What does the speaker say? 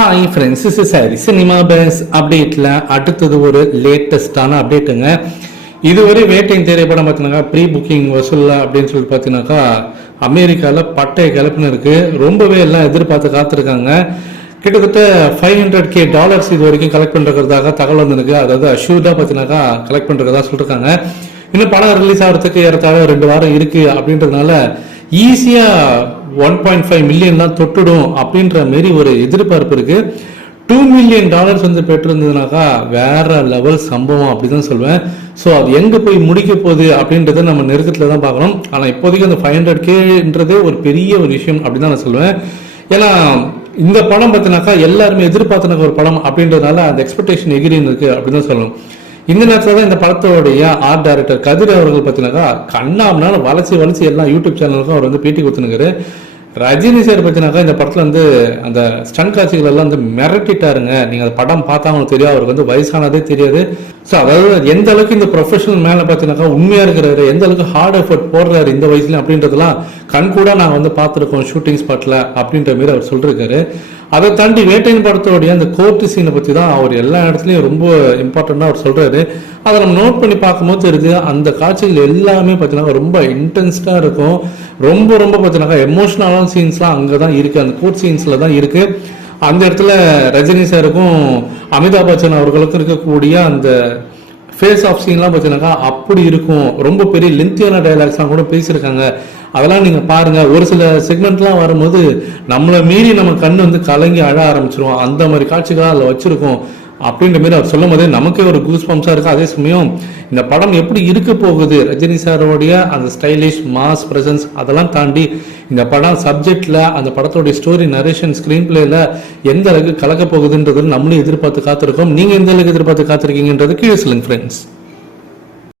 Hi friends is sorry cinema base அப்டேட்டில் அடுத்தது ஒரு லேட்டஸ்டான அப்டேட்டுங்க இதுவரை வேட்டையின் திரைப்படம் பார்த்தீங்கன்னாக்கா ப்ரீ புக்கிங் வசூலில் அப்படின்னு சொல்லி பார்த்தீங்கன்னாக்கா அமெரிக்காவில் பட்டை கிளப்புன்னு இருக்குது ரொம்பவே எல்லாம் எதிர்பார்த்து காத்திருக்காங்க. கிட்டத்தட்ட ஃபைவ் ஹண்ட்ரட் கே டாலர்ஸ் இது வரைக்கும் கலெக்ட் பண்ணுறதுக்காக தகவல் வந்திருக்கு. அதாவது அஷ்யூர்டாக பார்த்தீங்கன்னாக்கா கலெக்ட் பண்ணுறதா சொல்லிருக்காங்க. இன்னும் படம் ரிலீஸ் ஆகிறதுக்கு ஏறத்தாழ ரெண்டு வாரம் இருக்குது அப்படின்றதுனால ஈஸியாக ஒன் பாயிண்ட் ஃபைவ் மில்லியன் தான் தொட்டுடும் அப்படின்ற மாரி ஒரு எதிர்பார்ப்பு இருக்கு. டூ மில்லியன் டாலர்ஸ் வந்து பெற்றிருந்ததுனாக்கா வேற லெவல் சம்பவம் அப்படிதான் சொல்லுவேன் ஸோ அது எங்க போய் முடிக்க போகுது அப்படின்றத நம்ம நெருக்கத்தில் தான் பார்க்கணும். ஆனால் இப்போதைக்கு அந்த ஃபைவ் ஹண்ட்ரட் கேன்றதே ஒரு பெரிய ஒரு விஷயம் அப்படின்னு தான் நான் சொல்லுவேன் ஏன்னா இந்த படம் பார்த்தினாக்கா எல்லாருமே எதிர்பார்த்தனாக்க ஒரு படம் அப்படின்றதுனால அந்த எக்ஸ்பெக்டேஷன் எகிரின்னு இருக்கு அப்படின்னு தான் சொல்லணும். இந்த நேரத்தில் தான் இந்த படத்தோடைய ஆர்ட் டைரக்டர் கதிர் அவர்கள் பார்த்தீங்கன்னாக்கா கண்ணாம்னால வளர்ச்சி வளர்ச்சி எல்லாம் யூடியூப் சேனலுக்கும் அவர் வந்து பேட்டி கொடுத்துனுக்காரு ரஜினி சார் பார்த்தீங்கன்னாக்கா இந்த படத்தில் வந்து அந்த ஸ்டன் காட்சிகள் எல்லாம் வந்து மிரட்டிட்டாருங்க. நீங்கள் அந்த படம் பார்த்தா தெரியும். அவருக்கு வந்து வயசானதே தெரியாது. ஸோ அதாவது எந்த அளவுக்கு இந்த ப்ரொஃபஷனல் மேலே பார்த்தீங்கன்னாக்கா உண்மையாக இருக்கிறாரு எந்த அளவுக்கு ஹார்ட் எஃபர்ட் போடுறாரு இந்த வயசுல அப்படின்றதெல்லாம் கண் கூட நாங்கள் வந்து பார்த்துருக்கோம் ஷூட்டிங் ஸ்பாட்டில் அப்படின்ற மாரி அவர் சொல்லியிருக்காரு அதை தாண்டி வேட்டையின் படத்தோடைய அந்த கோர்ட்டு சீனை பற்றி தான் அவர் எல்லா இடத்துலையும் ரொம்ப இம்பார்ட்டண்ட்டாக அவர் சொல்கிறாரு அதை நம்ம நோட் பண்ணி பார்க்கும்போது தெரியுது அந்த காட்சிகள் எல்லாமே பார்த்தீங்கன்னா ரொம்ப இன்டென்ஸ்டாக இருக்கும். ரொம்ப ரொம்ப பார்த்தீங்கன்னா எமோஷ்னலான சீன்ஸ்லாம் அங்கே தான் இருக்குது அந்த கோர்ட் சீன்ஸில் தான் இருக்குது அந்த இடத்துல ரஜினி சாருக்கும் அமிதாப் பச்சன் அவர்களுக்கும் இருக்கக்கூடிய அந்த ஃபேஸ் ஆஃப் சீன்லாம் பார்த்தீங்கன்னாக்கா அப்படி இருக்கும். ரொம்ப பெரிய லென்த்தியான டைலாக்ஸ்லாம் கூட பேசியிருக்காங்க. அதெல்லாம் நீங்கள் பாருங்கள் ஒரு சில செக்மெண்ட்லாம் வரும்போது நம்மளை மீறி நம்ம கண் வந்து கலங்கி அழ ஆரம்பிச்சிருவோம் அந்த மாதிரி காட்சிகளாக அதில் வச்சுருக்கோம். அப்படின்ற மாதிரி அவர் சொல்லும் போதே நமக்கே ஒரு கூஸ் பம்ஸாக இருக்கும். அதே சமயம் இந்த படம் எப்படி இருக்க போகுது? ரஜினி சாரோடைய அந்த ஸ்டைலிஷ் மாஸ் பிரசன்ஸ் அதெல்லாம் தாண்டி இந்த படம் சப்ஜெக்டில் அந்த படத்தோடைய ஸ்டோரி நரேஷன் ஸ்க்ரீன் பிளேல எந்த அளவுக்கு கலக்க போகுதுன்றது நம்மளும் எதிர்பார்த்து காத்திருக்கோம். நீங்கள் எந்த அளவுக்கு எதிர்பார்த்து காத்திருக்கீங்கன்றது கீழே சொல்லுங்க ஃப்ரெண்ட்ஸ்